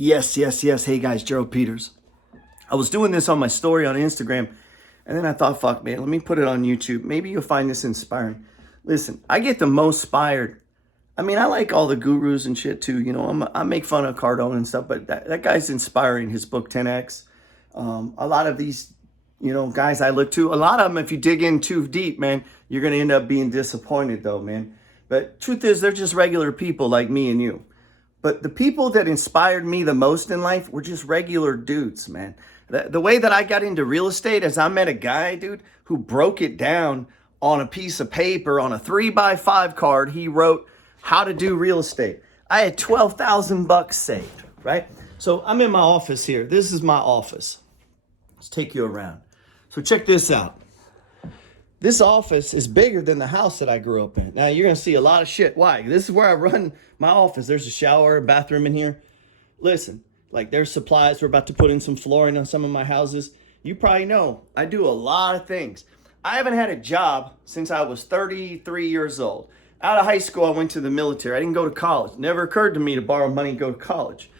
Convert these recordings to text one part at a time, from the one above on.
Yes, yes, yes. Hey guys, Gerald Peters. I was doing this on my story on Instagram, and then I thought, fuck, man, let me put it on YouTube. Maybe you'll find this inspiring. Listen, I get the most inspired. I mean, I like all the gurus and shit too. You know, I make fun of Cardone and stuff, but that guy's inspiring. His book 10X. A lot of these, guys I look to, a lot of them, if you dig in too deep, man, you're going to end up being disappointed though, man. But truth is, they're just regular people like me and you. But the people that inspired me the most in life were just regular dudes, man. The way that I got into real estate is I met a guy, dude, who broke it down on a piece of paper, on a 3x5 card. He wrote how to do real estate. I had $12,000 saved, right? So I'm in my office here. This is my office. Let's take you around. So check this out. This office is bigger than the house that I grew up in. Now, you're going to see a lot of shit. Why? This is where I run my office. There's a shower, a bathroom in here. Listen, like there's supplies. We're about to put in some flooring on some of my houses. You probably know I do a lot of things. I haven't had a job since I was 33 years old. Out of high school, I went to the military. I didn't go to college. Never occurred to me to borrow money and go to college.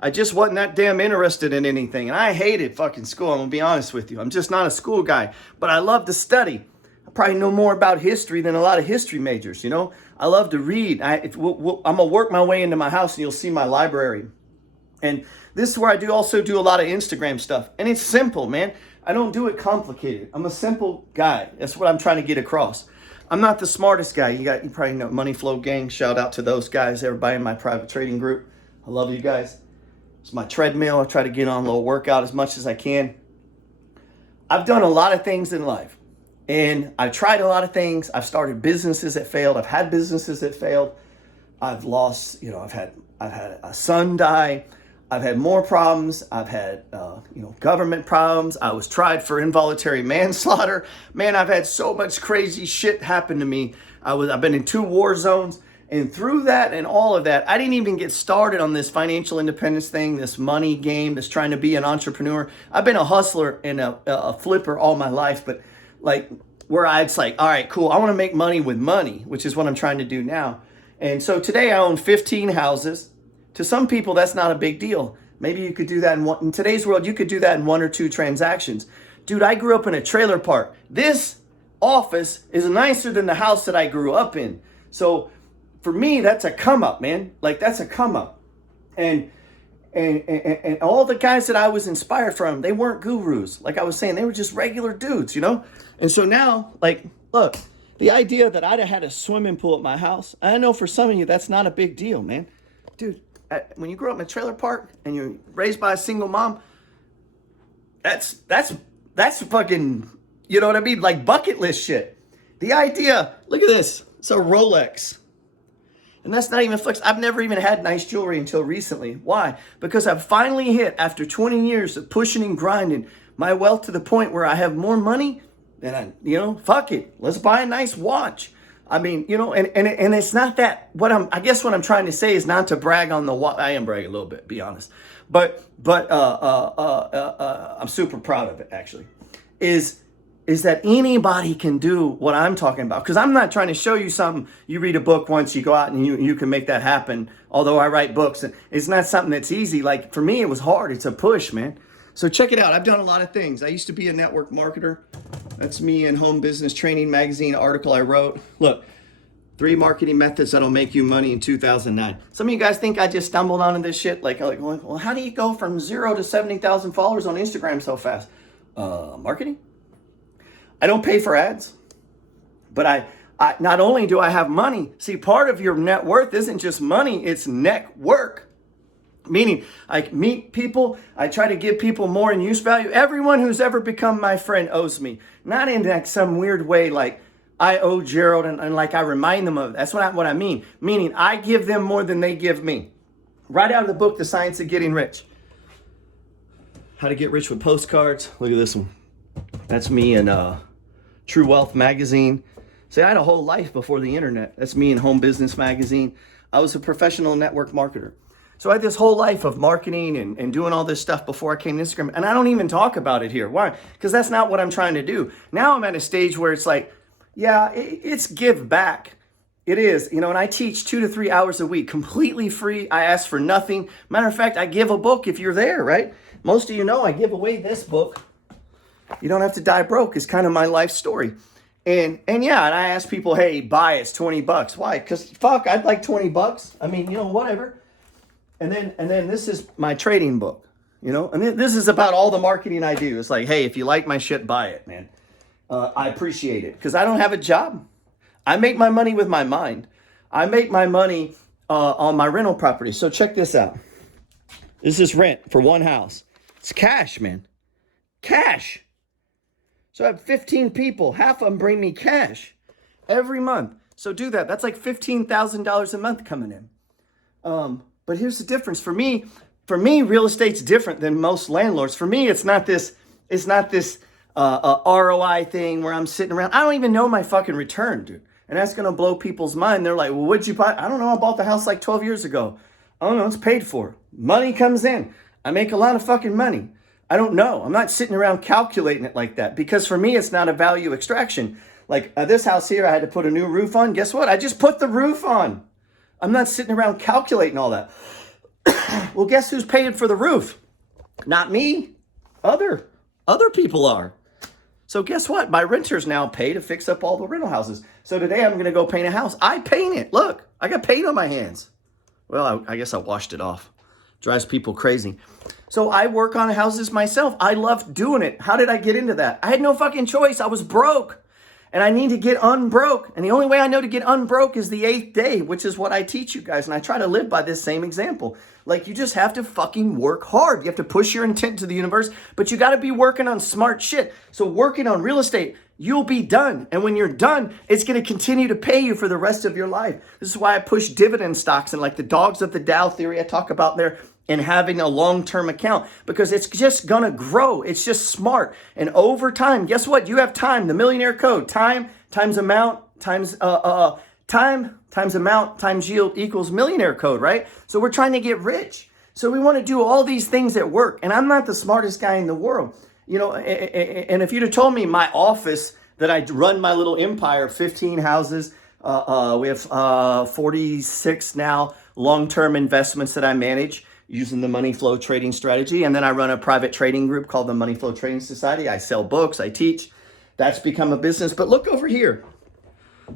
I just wasn't that damn interested in anything. And I hated fucking school. I'm going to be honest with you. I'm just not a school guy. But I love to study. I probably know more about history than a lot of history majors, you know. I love to read. I'm going to work my way into my house and you'll see my library. And this is where I also do a lot of Instagram stuff. And it's simple, man. I don't do it complicated. I'm a simple guy. That's what I'm trying to get across. I'm not the smartest guy. You probably know Money Flow Gang. Shout out to those guys, everybody in my private trading group. I love you guys. It's my treadmill. I try to get on a little workout as much as I can. I've done a lot of things in life. And I've tried a lot of things. I've started businesses that failed. I've had businesses that failed. I've lost, I've had a son die. I've had more problems. I've had, government problems. I was tried for involuntary manslaughter. Man, I've had so much crazy shit happen to me. I've been in 2 war zones. And through that and all of that, I didn't even get started on this financial independence thing, this money game, this trying to be an entrepreneur. I've been a hustler and a flipper all my life, but like where it's like, all right, cool. I want to make money with money, which is what I'm trying to do now. And so today I own 15 houses. To some people, that's not a big deal. Maybe you could do that in today's world, you could do that in 1 or 2 transactions. Dude, I grew up in a trailer park. This office is nicer than the house that I grew up in. So for me, that's a come up, man. Like that's a come up. And all the guys that I was inspired from, they weren't gurus. Like I was saying, they were just regular dudes, you know? And so now, like, look, the idea that I'd have had a swimming pool at my house, I know for some of you, that's not a big deal, man. Dude, when you grow up in a trailer park and you're raised by a single mom, that's fucking, you know what I mean? Like bucket list shit. The idea, look at this. It's a Rolex. And that's not even flex. I've never even had nice jewelry until recently. Why? Because I've finally hit, after 20 years of pushing and grinding, my wealth to the point where I have more money than fuck it. Let's buy a nice watch. I mean, and it's not that, I guess what I'm trying to say is not to brag on the watch. I am bragging a little bit, be honest. But I'm super proud of it, actually. Is that anybody can do what I'm talking about. Because I'm not trying to show you something. You read a book once, you go out and you can make that happen. Although I write books, and it's not something that's easy. Like for me, it was hard. It's a push, man. So check it out. I've done a lot of things. I used to be a network marketer. That's me in Home Business Training Magazine article I wrote. Look, 3 marketing methods that'll make you money in 2009. Some of you guys think I just stumbled onto this shit. Like, well, how do you go from 0 to 70,000 followers on Instagram so fast? Marketing? I don't pay for ads, but I not only do I have money. See, part of your net worth isn't just money, it's network. Meaning, I meet people, I try to give people more in use value. Everyone who's ever become my friend owes me. Not in like some weird way like I owe Gerald and like I remind them of it. That's what I mean. Meaning, I give them more than they give me. Right out of the book, The Science of Getting Rich. How to Get Rich with Postcards. Look at this one. That's me in True Wealth Magazine. See, I had a whole life before the internet. That's me in Home Business Magazine. I was a professional network marketer. So I had this whole life of marketing and doing all this stuff before I came to Instagram. And I don't even talk about it here. Why? Because that's not what I'm trying to do. Now I'm at a stage where it's like, yeah, it's give back. It is, you know, and I teach 2 to 3 hours a week, completely free. I ask for nothing. Matter of fact, I give a book if you're there, right? Most of you know I give away this book. You Don't Have to Die Broke is kind of my life story. And yeah, and I ask people, hey, buy it, it's $20. Why? Because fuck, I'd like $20. I mean, you know, whatever. And then this is my trading book, you know, and this is about all the marketing I do. It's like, hey, if you like my shit, buy it, man. I appreciate it because I don't have a job. I make my money with my mind. I make my money on my rental property. So check this out. This is rent for one house. It's cash, man. Cash. So I have 15 people. Half of them bring me cash every month. So do that. That's like $15,000 a month coming in. But here's the difference. For me, real estate's different than most landlords. For me, it's not this ROI thing where I'm sitting around. I don't even know my fucking return, dude. And that's going to blow people's mind. They're like, well, what'd you buy? I don't know. I bought the house like 12 years ago. I don't know. It's paid for. Money comes in. I make a lot of fucking money. I don't know. I'm not sitting around calculating it like that because for me, it's not a value extraction. Like this house here, I had to put a new roof on. Guess what? I just put the roof on. I'm not sitting around calculating all that. Well, guess who's paying for the roof? Not me. Other people are. So guess what? My renters now pay to fix up all the rental houses. So today I'm going to go paint a house. I paint it. Look, I got paint on my hands. Well, I guess I washed it off. Drives people crazy. So I work on houses myself. I love doing it. How did I get into that? I had no fucking choice. I was broke. And I need to get unbroke. And the only way I know to get unbroke is the 8th day, which is what I teach you guys. And I try to live by this same example. Like, you just have to fucking work hard. You have to push your intent to the universe, but you got to be working on smart shit. So working on real estate, you'll be done. And when you're done, it's going to continue to pay you for the rest of your life. This is why I push dividend stocks and like the dogs of the Dow theory I talk about there, and having a long-term account, because it's just gonna grow. It's just smart. And over time, guess what? You have time, the millionaire code, time times amount times amount times yield equals millionaire code, right? So we're trying to get rich. So we wanna do all these things at work. And I'm not the smartest guy in the world. You know, and if you'd have told me my office that I run my little empire, 15 houses, we have 46 now long-term investments that I manage, using the money flow trading strategy. And then I run a private trading group called the Money Flow Trading Society. I sell books, I teach. That's become a business. But look over here.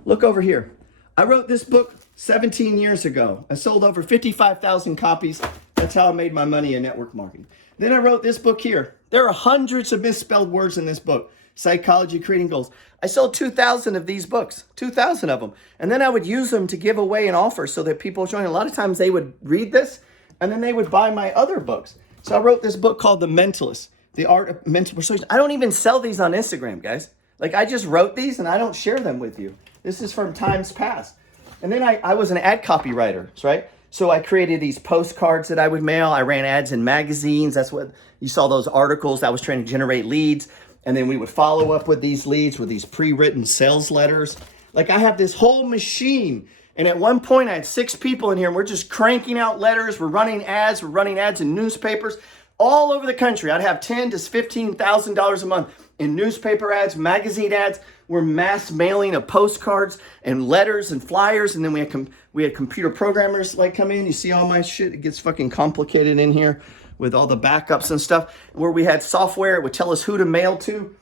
Look over here. I wrote this book 17 years ago. I sold over 55,000 copies. That's how I made my money in network marketing. Then I wrote this book here. There are hundreds of misspelled words in this book. Psychology, Creating Goals. I sold 2,000 of these books, 2,000 of them. And then I would use them to give away and offer so that people join. A lot of times they would read this and then they would buy my other books. So I wrote this book called The Mentalist, The Art of Mental Persuasion. I don't even sell these on Instagram, guys. Like, I just wrote these and I don't share them with you. This is from times past. And then I was an ad copywriter, right? So I created these postcards that I would mail. I ran ads in magazines. That's what you saw, those articles. I was trying to generate leads. And then we would follow up with these leads with these pre-written sales letters. Like, I have this whole machine. And at one point, I had 6 people in here, and we're just cranking out letters. We're running ads. We're running ads in newspapers all over the country. I'd have $10,000 to $15,000 a month in newspaper ads, magazine ads. We're mass mailing of postcards and letters and flyers. And then we had computer programmers like come in. You see all my shit? It gets fucking complicated in here with all the backups and stuff. Where we had software, it would tell us who to mail to.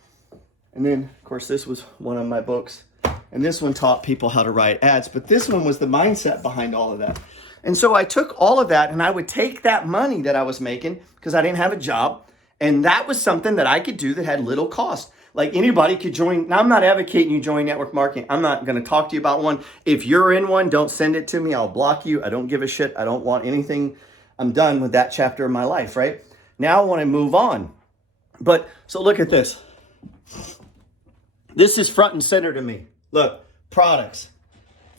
And then, of course, this was one of my books. And this one taught people how to write ads. But this one was the mindset behind all of that. And so I took all of that and I would take that money that I was making because I didn't have a job. And that was something that I could do that had little cost. Like, anybody could join. Now, I'm not advocating you join network marketing. I'm not going to talk to you about one. If you're in one, don't send it to me. I'll block you. I don't give a shit. I don't want anything. I'm done with that chapter of my life, right? Now I want to move on. But so look at this. This is front and center to me. Look, products,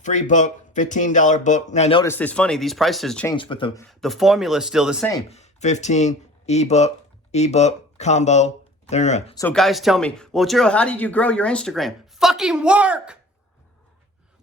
free book, $15 book. Now notice it's funny, these prices changed, but the formula is still the same. 15, ebook, combo. So guys tell me, well, Jero, how did you grow your Instagram? Fucking work!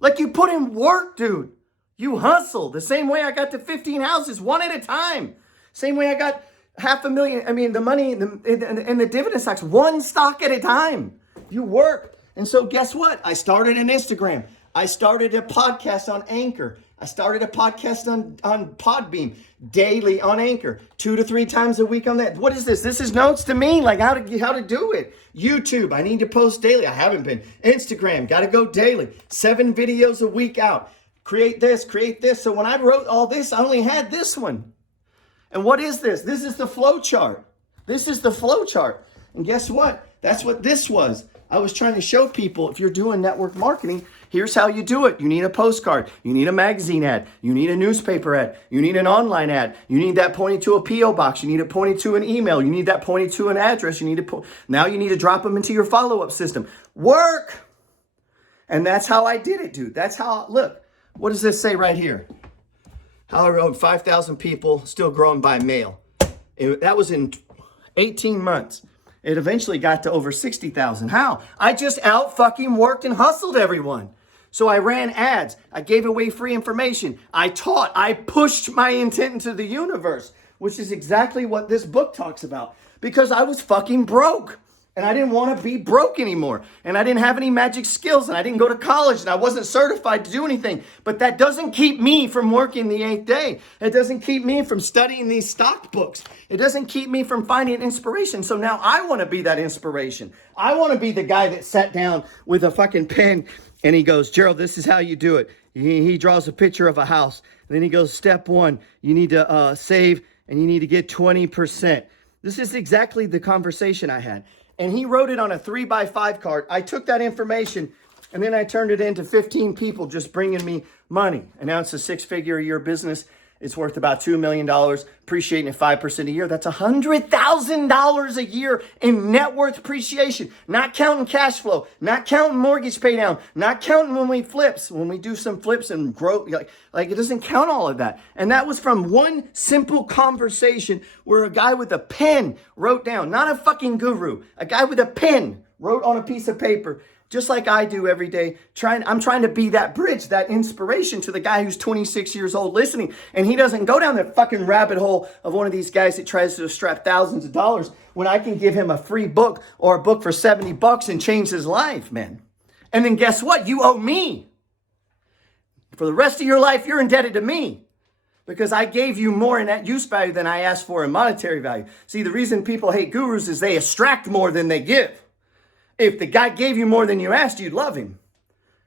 Like, you put in work, dude. You hustle. The same way I got to 15 houses, one at a time. Same way I got $500,000. I mean, the money in the dividend stocks, one stock at a time. You work. And so guess what? I started an Instagram. I started a podcast on Anchor. I started a podcast on Podbeam daily on Anchor, 2 to 3 times a week on that. What is this? This is notes to me, like how to do it. YouTube, I need to post daily. I haven't been. Instagram, got to go daily. 7 videos a week out. Create this, create this. So when I wrote all this, I only had this one. And what is this? This is the flow chart. This is the flow chart. And guess what? That's what this was. I was trying to show people, if you're doing network marketing, here's how you do it. You need a postcard. You need a magazine ad. You need a newspaper ad. You need an online ad. You need that pointing to a P.O. box. You need it pointing to an email. You need that pointing to an address. Now you need to drop them into your follow-up system. Work! And that's how I did it, dude. That's how, look, what does this say right here? How I wrote 5,000 people still growing by mail. That was in 18 months. It eventually got to over 60,000. How? I just out fucking worked and hustled everyone. So I ran ads. I gave away free information. I taught. I pushed my intent into the universe, which is exactly what this book talks about. Because I was fucking broke. And I didn't want to be broke anymore. And I didn't have any magic skills. And I didn't go to college. And I wasn't certified to do anything. But that doesn't keep me from working the 8th day. It doesn't keep me from studying these stock books. It doesn't keep me from finding inspiration. So now I want to be that inspiration. I want to be the guy that sat down with a fucking pen and he goes, Gerald, this is how you do it. He draws a picture of a house. And then he goes, step 1, you need to save and you need to get 20%. This is exactly the conversation I had. And he wrote it on a 3x5 card. I took that information and then I turned it into 15 people just bringing me money. And now it's a 6-figure a year business. It's worth about $2 million, appreciating at 5% a year. That's $100,000 a year in net worth appreciation. Not counting cash flow, not counting mortgage pay down, not counting when we do some flips and grow. Like it doesn't count all of that. And that was from one simple conversation where a guy with a pen wrote down, not a fucking guru, a guy with a pen wrote on a piece of paper, just like I do every day. I'm trying to be that bridge, that inspiration to the guy who's 26 years old listening. And he doesn't go down that fucking rabbit hole of one of these guys that tries to strap thousands of dollars when I can give him a free book or a book for $70 and change his life, man. And then guess what? You owe me. For the rest of your life, you're indebted to me. Because I gave you more in that use value than I asked for in monetary value. See, the reason people hate gurus is they extract more than they give. If the guy gave you more than you asked, you'd love him.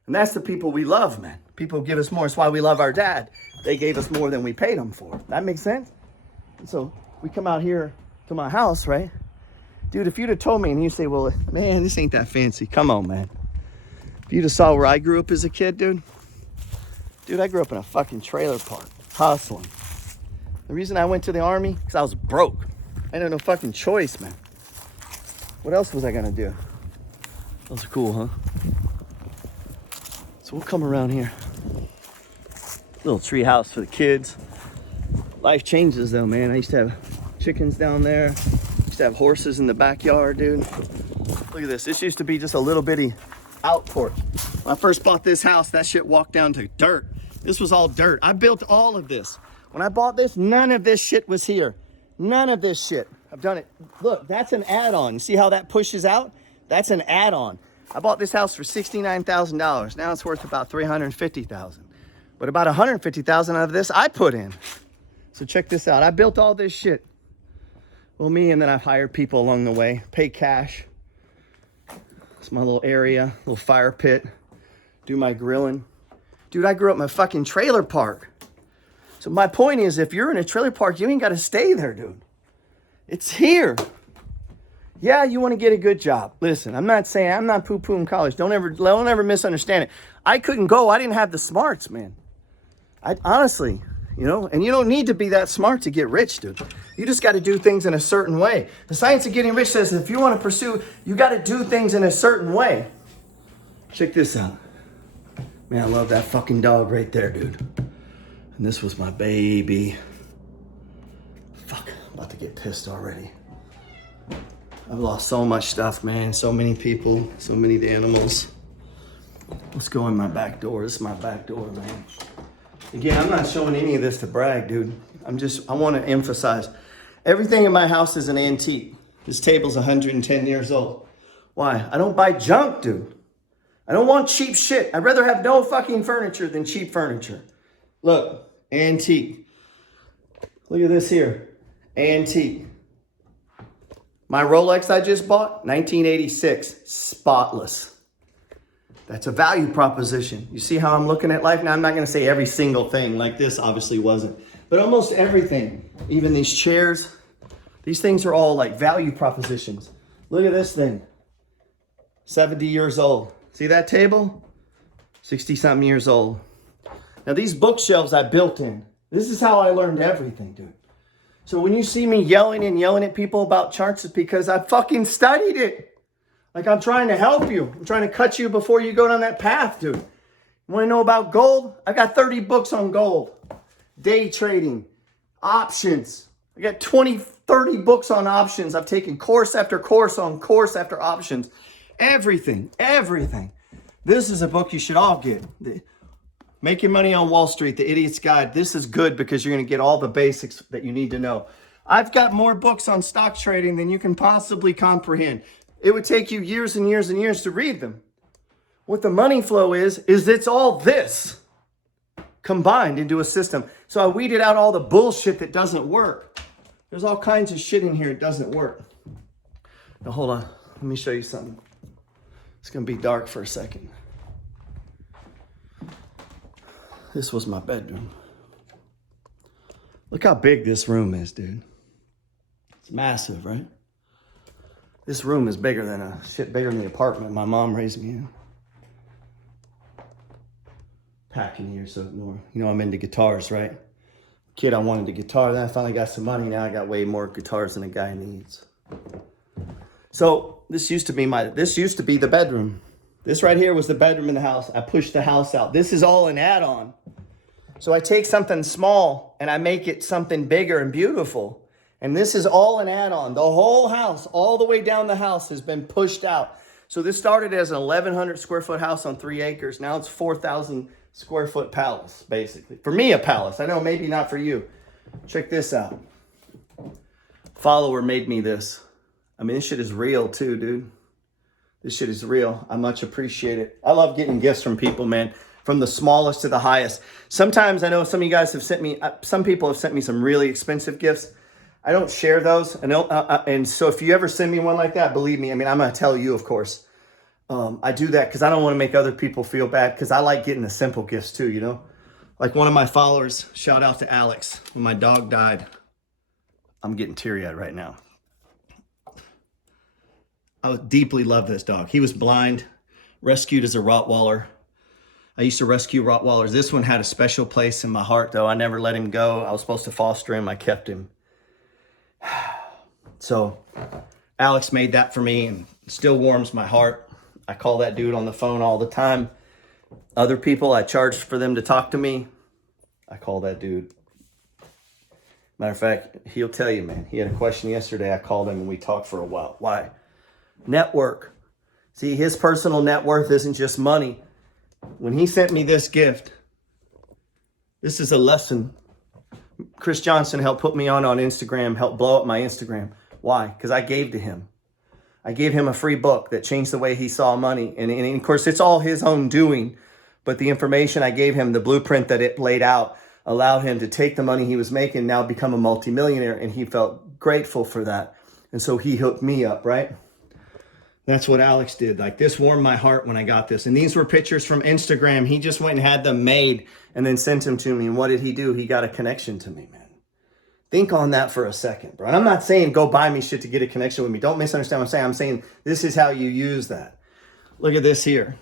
And that's the people we love, man. People give us more. That's why we love our dad. They gave us more than we paid them for. That makes sense? And so we come out here to my house, right? Dude, if you'd have told me and you say, well, man, this ain't that fancy. Come on, man. If you'd have saw where I grew up as a kid, dude, I grew up in a fucking trailer park, hustling. The reason I went to the Army, because I was broke. I had no fucking choice, man. What else was I going to do? Those are cool, huh? So we'll come around here. Little tree house for the kids. Life changes though, man. I used to have chickens down there. I used to have horses in the backyard, dude. Look at this. This used to be just a little bitty out porch. When I first bought this house, that shit walked down to dirt. This was all dirt. I built all of this. When I bought this, none of this shit was here. None of this shit. I've done it. Look, that's an add-on. You see how that pushes out? That's an add-on. I bought this house for $69,000. Now it's worth about $350,000. But about $150,000 of this I put in. So check this out. I built all this shit. Well, me, and then I've hired people along the way. Pay cash. It's my little area, little fire pit. Do my grilling. Dude, I grew up in a fucking trailer park. So my point is, if you're in a trailer park, you ain't got to stay there, dude. It's here. Yeah, you want to get a good job. Listen, I'm not poo-pooing college. Don't ever misunderstand it. I couldn't go. I didn't have the smarts, man. I honestly, and you don't need to be that smart to get rich, dude. You just got to do things in a certain way. The science of getting rich says if you want to pursue, you got to do things in a certain way. Check this out. Man, I love that fucking dog right there, dude. And this was my baby. Fuck, I'm about to get pissed already. I've lost so much stuff, man. So many people, so many animals. Let's go in my back door. This is my back door, man. Again, I'm not showing any of this to brag, dude. I want to emphasize, everything in my house is an antique. This table's 110 years old. Why? I don't buy junk, dude. I don't want cheap shit. I'd rather have no fucking furniture than cheap furniture. Look, antique. Look at this here, antique. My Rolex I just bought, 1986, spotless. That's a value proposition. You see how I'm looking at life? Now, I'm not going to say every single thing, like this obviously wasn't, but almost everything, even these chairs, these things are all like value propositions. Look at this thing, 70 years old. See that table? 60-something years old. Now, these bookshelves I built in, this is how I learned everything, dude. So when you see me yelling at people about charts, it's because I fucking studied it. Like I'm trying to help you. I'm trying to cut you before you go down that path, dude. You want to know about gold? I got 30 books on gold. Day trading, options. I got 20, 30 books on options. I've taken course after course on course after options. Everything. This is a book you should all get. Making Money on Wall Street, The Idiot's Guide. This is good because you're going to get all the basics that you need to know. I've got more books on stock trading than you can possibly comprehend. It would take you years and years and years to read them. What the money flow is it's all this combined into a system. So I weeded out all the bullshit that doesn't work. There's all kinds of shit in here that doesn't work. Now hold on. Let me show you something. It's going to be dark for a second. This was my bedroom. Look how big this room is, dude. It's massive, right? This room is bigger than the apartment my mom raised me in. Packing here, so you know I'm into guitars, right? Kid, I wanted a guitar. Then I finally got some money. Now I got way more guitars than a guy needs. So this used to be the bedroom. This right here was the bedroom in the house. I pushed the house out. This is all an add-on. So I take something small and I make it something bigger and beautiful. And this is all an add-on. The whole house, all the way down the house has been pushed out. So this started as an 1,100 square foot house on 3 acres. Now it's 4,000 square foot palace, basically. For me, a palace. I know maybe not for you. Check this out. Follower made me this. I mean, this shit is real too, dude. This shit is real. I much appreciate it. I love getting gifts from people, man. From the smallest to the highest. Sometimes I know some of you guys have sent me, some people have sent me some really expensive gifts. I don't share those. And so if you ever send me one like that, believe me, I mean, I'm going to tell you, of course. I do that because I don't want to make other people feel bad because I like getting the simple gifts too, you know? Like one of my followers, shout out to Alex, when my dog died. I'm getting teary-eyed right now. I deeply love this dog. He was blind, rescued as a Rottweiler. I used to rescue Rottweilers. This one had a special place in my heart, though. I never let him go. I was supposed to foster him. I kept him. So Alex made that for me and still warms my heart. I call that dude on the phone all the time. Other people, I charged for them to talk to me. I call that dude. Matter of fact, he'll tell you, man. He had a question yesterday. I called him and we talked for a while. Why? Network. See, his personal net worth isn't just money. When he sent me this gift, this is a lesson. Chris Johnson helped put me on Instagram, helped blow up my Instagram. Why? Because I gave to him. I gave him a free book that changed the way he saw money. And of course, it's all his own doing. But the information I gave him, the blueprint that it laid out, allowed him to take the money he was making, now become a multimillionaire. And he felt grateful for that. And so he hooked me up, right? That's what Alex did. Like, this warmed my heart when I got this. And these were pictures from Instagram. He just went and had them made and then sent them to me. And what did he do? He got a connection to me, man. Think on that for a second, bro. And I'm not saying go buy me shit to get a connection with me. Don't misunderstand what I'm saying. I'm saying this is how you use that. Look at this here.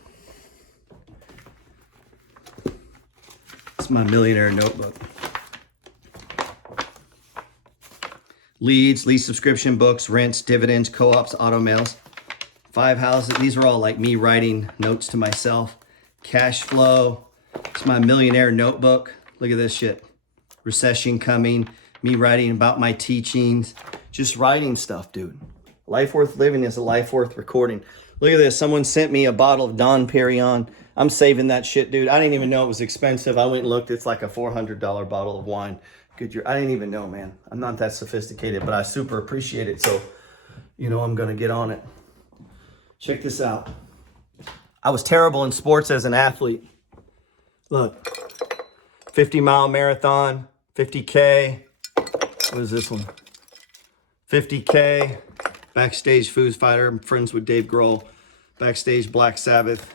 It's my millionaire notebook. Leads, lease subscription books, rents, dividends, co-ops, auto mails. 5 houses. These are all like me writing notes to myself. Cash flow. It's my millionaire notebook. Look at this shit. Recession coming. Me writing about my teachings. Just writing stuff, dude. Life worth living is a life worth recording. Look at this. Someone sent me a bottle of Dom Perignon. I'm saving that shit, dude. I didn't even know it was expensive. I went and looked. It's like a $400 bottle of wine. Good year. I didn't even know, man. I'm not that sophisticated, but I super appreciate it. So, you know, I'm going to get on it. Check this out. I was terrible in sports as an athlete. Look, 50-mile marathon, 50K. What is this one? 50K. Backstage Foo Fighter. I'm friends with Dave Grohl. Backstage Black Sabbath.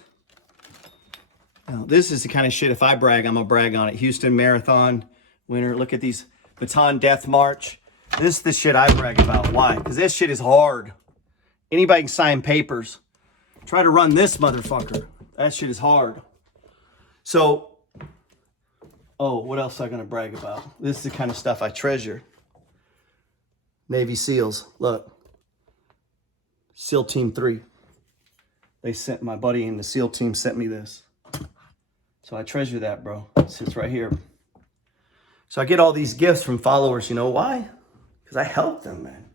Now, this is the kind of shit, if I brag, I'm going to brag on it. Houston Marathon winner. Look at these. Baton Death March. This is the shit I brag about. Why? Because this shit is hard. Anybody can sign papers. Try to run this motherfucker. That shit is hard. So, oh, what else am I going to brag about? This is the kind of stuff I treasure. Navy SEALs. Look. SEAL Team 3. They sent, my buddy in the SEAL team sent me this. So I treasure that, bro. It sits right here. So I get all these gifts from followers. You know why? Because I help them, man.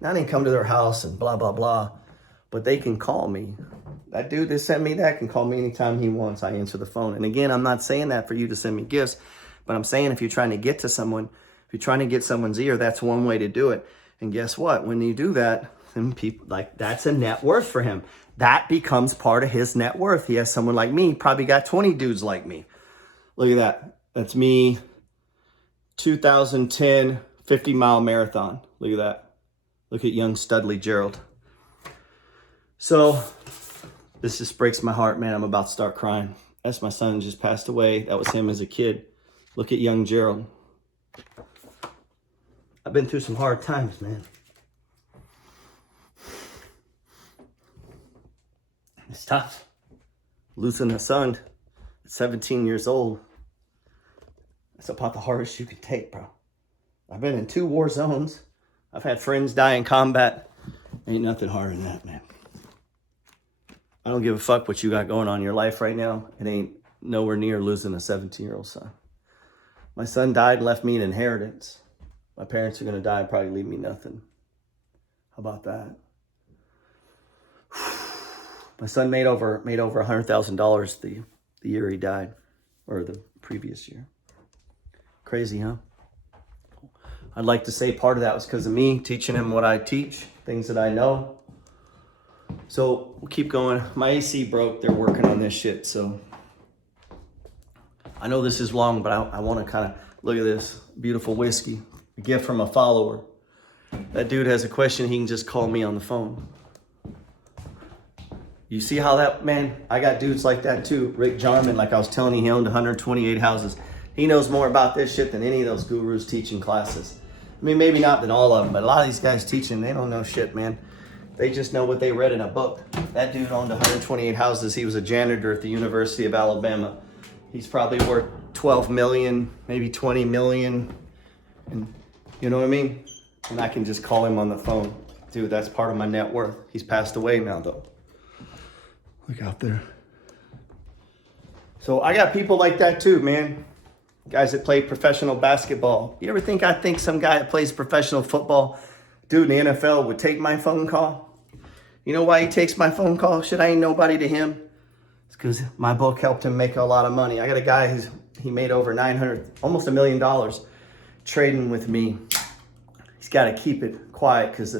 Now I didn't come to their house and blah, blah, blah. But they can call me. That dude that sent me that can call me anytime he wants. I answer the phone. And again, I'm not saying that for you to send me gifts. But I'm saying if you're trying to get to someone, if you're trying to get someone's ear, that's one way to do it. And guess what? When you do that, then people, like, that's a net worth for him. That becomes part of his net worth. He has someone like me, probably got 20 dudes like me. Look at that. That's me, 2010 50-mile marathon. Look at that. Look at young Studley Gerald. So this just breaks my heart, man. I'm about to start crying. That's my son just passed away. That was him as a kid. Look at young Gerald. I've been through some hard times, man. It's tough. Losing a son at 17 years old. That's about the hardest you can take, bro. I've been in 2 war zones. I've had friends die in combat. Ain't nothing harder than that, man. I don't give a fuck what you got going on in your life right now. It ain't nowhere near losing a 17-year-old son. My son died and left me an inheritance. My parents are going to die and probably leave me nothing. How about that? My son made over $100,000 the year he died, or the previous year. Crazy, huh? I'd like to say part of that was because of me teaching him what I teach, things that I know. So we'll keep going. My AC broke. They're working on this shit. So I know this is long, but I want to kind of look at this beautiful whiskey, a gift from a follower. That dude has a question. He can just call me on the phone. You see how that, man, I got dudes like that too. Rick Jarman, like I was telling you, he owned 128 houses. He knows more about this shit than any of those gurus teaching classes. I mean, maybe not than all of them, but a lot of these guys teaching, they don't know shit, man. They just know what they read in a book. That dude owned 128 houses. He was a janitor at the University of Alabama. He's probably worth 12 million, maybe 20 million. And you know what I mean? And I can just call him on the phone. Dude, that's part of my net worth. He's passed away now, though. Look out there. So I got people like that too, man. Guys that play professional basketball. You ever think I think some guy that plays professional football, dude in the NFL, would take my phone call? You know why he takes my phone call? Shit, I ain't nobody to him. It's because my book helped him make a lot of money. I got a guy he made over 900, almost $1 million trading with me. He's got to keep it quiet because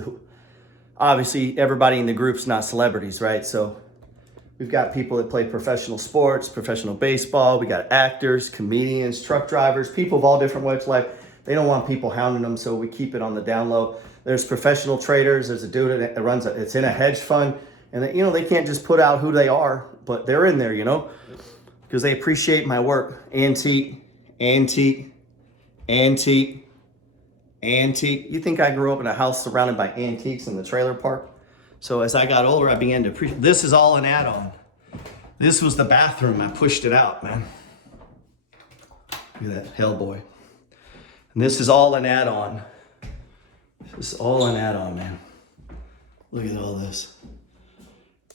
obviously everybody in the group's not celebrities, right? So we've got people that play professional sports, professional baseball. We got actors, comedians, truck drivers, people of all different walks of life. They don't want people hounding them, so we keep it on the down low. There's professional traders. There's a dude that runs it's in a hedge fund. And they can't just put out who they are, but they're in there, because they appreciate my work. Antique. You think I grew up in a house surrounded by antiques in the trailer park? So as I got older, I began to appreciate. This is all an add-on. This was the bathroom. I pushed it out, man. Look at that Hellboy. And this is all an add-on. This is all an add-on, man. Look at all this.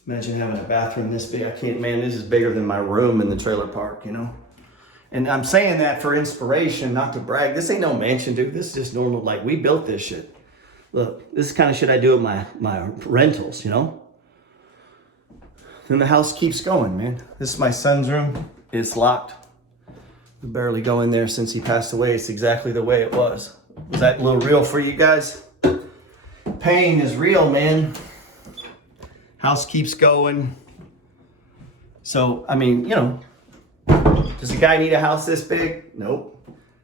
Imagine having a bathroom this big. I can't, man, this is bigger than my room in the trailer park, And I'm saying that for inspiration, not to brag. This ain't no mansion, dude. This is just normal. Like, we built this shit. Look, this is the kind of shit I do with my rentals, Then the house keeps going, man. This is my son's room. It's locked. We barely go in there since he passed away. It's exactly the way it was. Was that a little real for you guys? Pain is real, man. House keeps going. So, I mean, you know, does the guy need a house this big? Nope.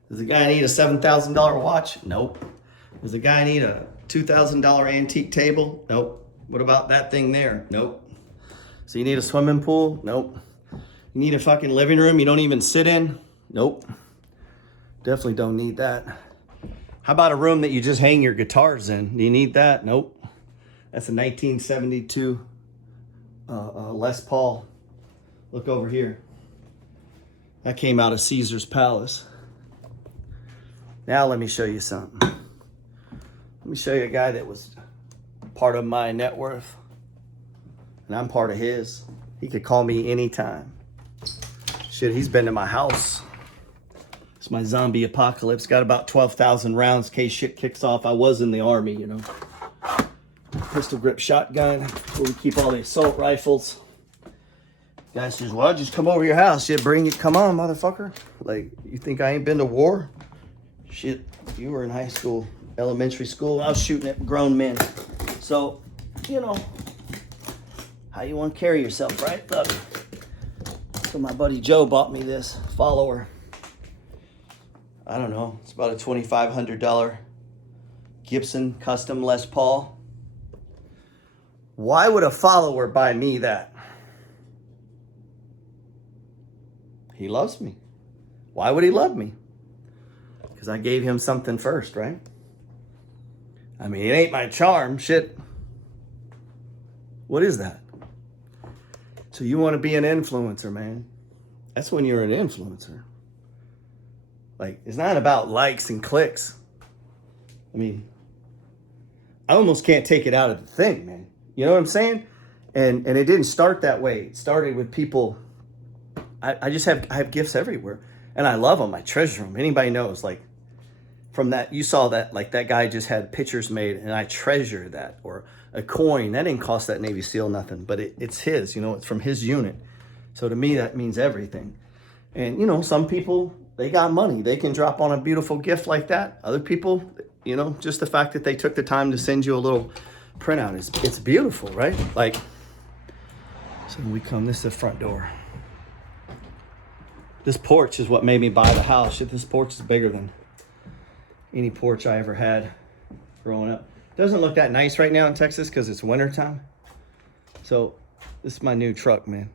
Does the guy need a $7,000 watch? Nope. Does the guy need a $2,000 antique table? Nope. What about that thing there? Nope. So you need a swimming pool? Nope. You need a fucking living room you don't even sit in? Nope. Definitely don't need that. How about a room that you just hang your guitars in? Do you need that? Nope. That's a 1972 Les Paul. Look over here. That came out of Caesar's Palace. Now let me show you something. Let me show you a guy that was part of my net worth. And I'm part of his. He could call me anytime. Shit, he's been to my house. It's my zombie apocalypse. Got about 12,000 rounds in case shit kicks off. I was in the army, you know. Pistol grip shotgun. Where we keep all the assault rifles. Guy says, well, just come over your house. Yeah, bring it. Come on, motherfucker. Like, you think I ain't been to war? Shit, you were in high school, elementary school. I was shooting at grown men. So, you know, how you want to carry yourself, right? Look. So my buddy Joe bought me this follower. I don't know. It's about a $2,500 Gibson custom Les Paul. Why would a follower buy me that? He loves me. Why would he love me? Because I gave him something first, right? I mean, it ain't my charm. Shit. What is that? So you want to be an influencer, man. That's when you're an influencer. Like, it's not about likes and clicks. I mean, I almost can't take it out of the thing, man. You know what I'm saying? And it didn't start that way. It started with people. I have gifts everywhere. And I love them. I treasure them. Anybody knows, like, from that, you saw that, like, that guy just had pictures made, and I treasure that. Or a coin, that didn't cost that Navy SEAL nothing, but it's his, you know, it's from his unit. So to me, that means everything. And, you know, some people, they got money. They can drop on a beautiful gift like that. Other people, you know, just the fact that they took the time to send you a little printout, it's beautiful, right? Like, so we come, this is the front door. This porch is what made me buy the house. Shit, this porch is bigger than any porch I ever had growing up. Doesn't look that nice right now in Texas because it's wintertime. So this is my new truck, man.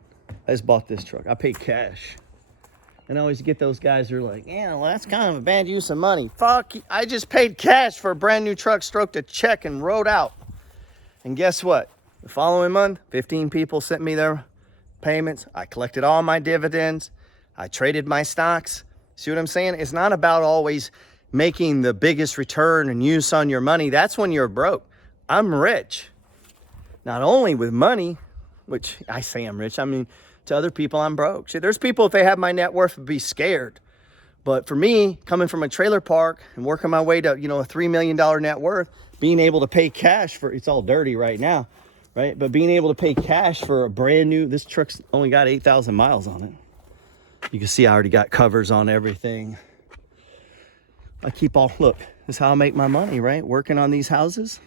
I just bought this truck. I paid cash. And I always get those guys who are like, yeah, well, that's kind of a bad use of money. Fuck, I just paid cash for a brand new truck, stroked a check, and rode out. And guess what? The following month, 15 people sent me their payments. I collected all my dividends. I traded my stocks. See what I'm saying? It's not about always making the biggest return and use on your money. That's when you're broke. I'm rich. Not only with money, which I say I'm rich, I mean, to other people, I'm broke. See, there's people, if they have my net worth, would be scared. But for me, coming from a trailer park and working my way to, you know, a $3 million net worth, being able to pay cash for, it's all dirty right now, right? But being able to pay cash for a brand new, this truck's only got 8,000 miles on it. You can see I already got covers on everything. I keep all, look, this is how I make my money, right? Working on these houses.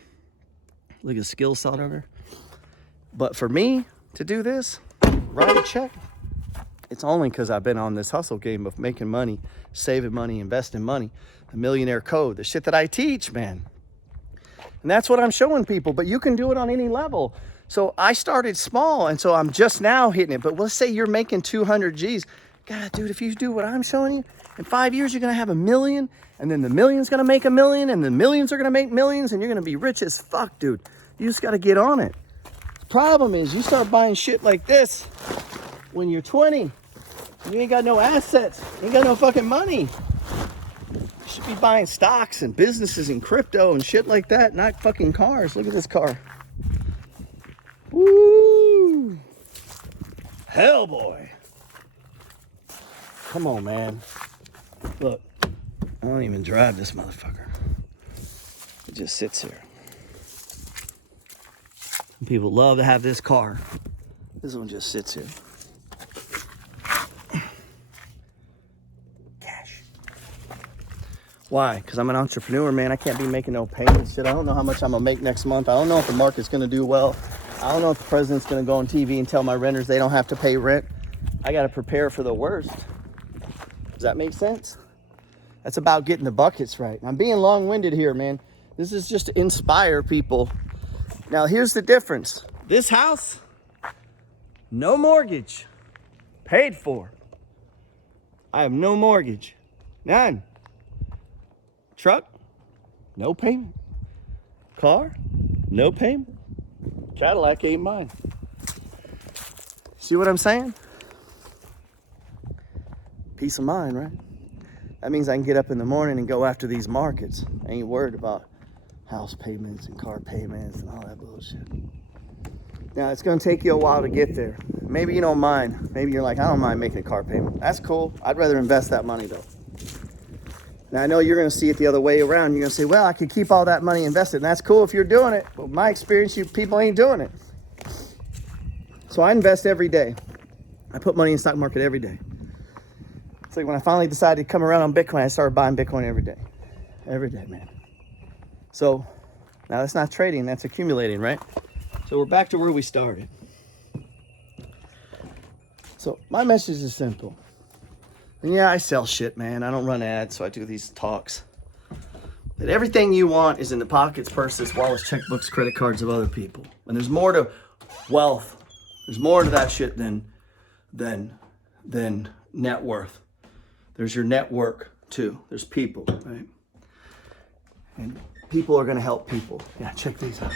Look at skill set over there. But for me to do this, write a check, it's only because I've been on this hustle game of making money, saving money, investing money, the millionaire code, the shit that I teach, man. And that's what I'm showing people, but you can do it on any level. So I started small, and so I'm just now hitting it. But let's say you're making 200 G's. God, dude, if you do what I'm showing you, in 5 years, you're going to have 1 million, and then the million's going to make 1 million, and the millions are going to make millions, and you're going to be rich as fuck, dude. You just got to get on it. The problem is you start buying shit like this when you're 20. You ain't got no assets. You ain't got no fucking money. You should be buying stocks and businesses and crypto and shit like that, not fucking cars. Look at this car. Woo! Hellboy. Come on, man. Look, I don't even drive this motherfucker. It just sits here. People love to have this car. This one just sits here. Cash. Why? Because I'm an entrepreneur, man. I can't be making no payments. Shit, I don't know how much I'm going to make next month. I don't know if the market's going to do well. I don't know if the president's going to go on TV and tell my renters they don't have to pay rent. I got to prepare for the worst. Does that make sense? That's about getting the buckets right. I'm being long-winded here, man. This is just to inspire people. Now, here's the difference. This house, no mortgage, paid for. I have no mortgage, none. Truck, no payment. Car, no payment. Cadillac ain't mine. See what I'm saying? Peace of mind, right? That means I can get up in the morning and go after these markets. I ain't worried about house payments and car payments and all that bullshit. Now, it's going to take you a while to get there. Maybe you don't mind. Maybe you're like, I don't mind making a car payment. That's cool. I'd rather invest that money, though. Now, I know you're going to see it the other way around. You're going to say, well, I could keep all that money invested. And that's cool if you're doing it. But my experience, people ain't doing it. So I invest every day. I put money in the stock market every day. It's like when I finally decided to come around on Bitcoin, I started buying Bitcoin every day. Every day, man. So now that's not trading, that's accumulating, right? So we're back to where we started. So my message is simple. And yeah, I sell shit, man. I don't run ads, so I do these talks. That everything you want is in the pockets, purses, wallets, checkbooks, credit cards of other people. And there's more to wealth. There's more to that shit than net worth. There's your network too. There's people, right? And people are gonna help people. Yeah, check these out.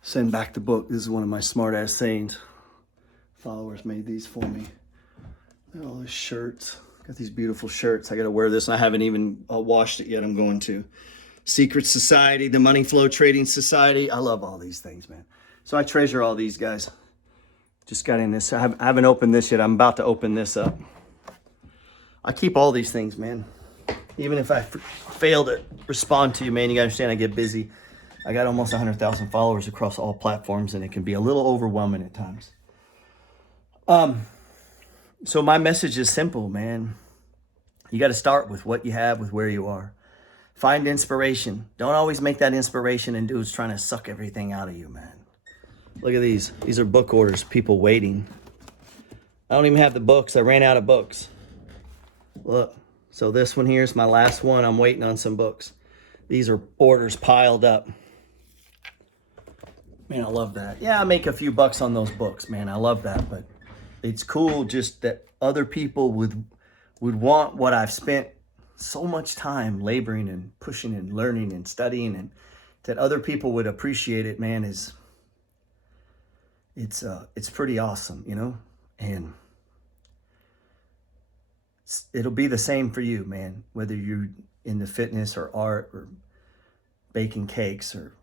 Send back the book. This is one of my smart ass sayings. Followers made these for me. Look at all these shirts. Got these beautiful shirts. I got to wear this, and I haven't even washed it yet. I'm going to. Secret Society, the Money Flow Trading Society. I love all these things, man. So I treasure all these guys. Just got in this. I haven't opened this yet. I'm about to open this up. I keep all these things, man. Even if I fail to respond to you, man, you got to understand I get busy. I got almost 100,000 followers across all platforms, and it can be a little overwhelming at times. So my message is simple, man. You got to start with what you have, with where you are. Find inspiration. Don't always make that inspiration and dudes trying to suck everything out of you, man. Look at these. These are book orders, people waiting. I don't even have the books. I ran out of books. Look. So this one here is my last one. I'm waiting on some books. These are orders piled up. Man, I love that. Yeah, I make a few bucks on those books, man. I love that, but it's cool just that other people would want what I've spent so much time laboring and pushing and learning and studying, and that other people would appreciate it, man, it's pretty awesome, you know? And it'll be the same for you, man, whether you're into fitness or art or baking cakes or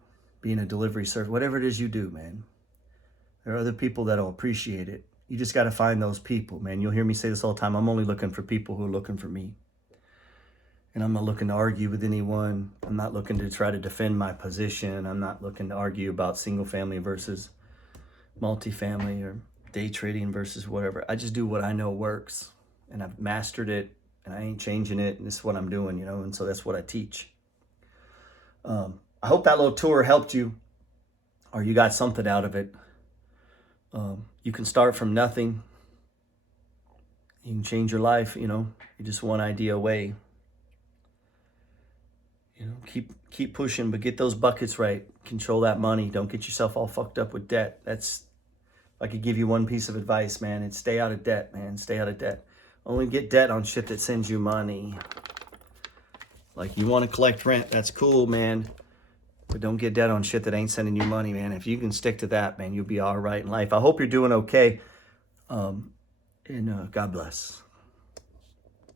being a delivery service, whatever it is you do, man. There are other people that'll appreciate it. You just got to find those people, man. You'll hear me say this all the time. I'm only looking for people who are looking for me. And I'm not looking to argue with anyone. I'm not looking to try to defend my position. I'm not looking to argue about single family versus multifamily or day trading versus whatever. I just do what I know works. And I've mastered it. And I ain't changing it. And this is what I'm doing, you know. And so that's what I teach. I hope that little tour helped you. Or you got something out of it. You can start from nothing. You can change your life, you know. You're just one idea away. You know, keep pushing, but get those buckets right. Control that money. Don't get yourself all fucked up with debt. If I could give you one piece of advice, man, it's stay out of debt, man. Stay out of debt. Only get debt on shit that sends you money. Like you want to collect rent, that's cool, man. But don't get debt on shit that ain't sending you money, man. If you can stick to that, man, you'll be all right in life. I hope you're doing okay. And God bless.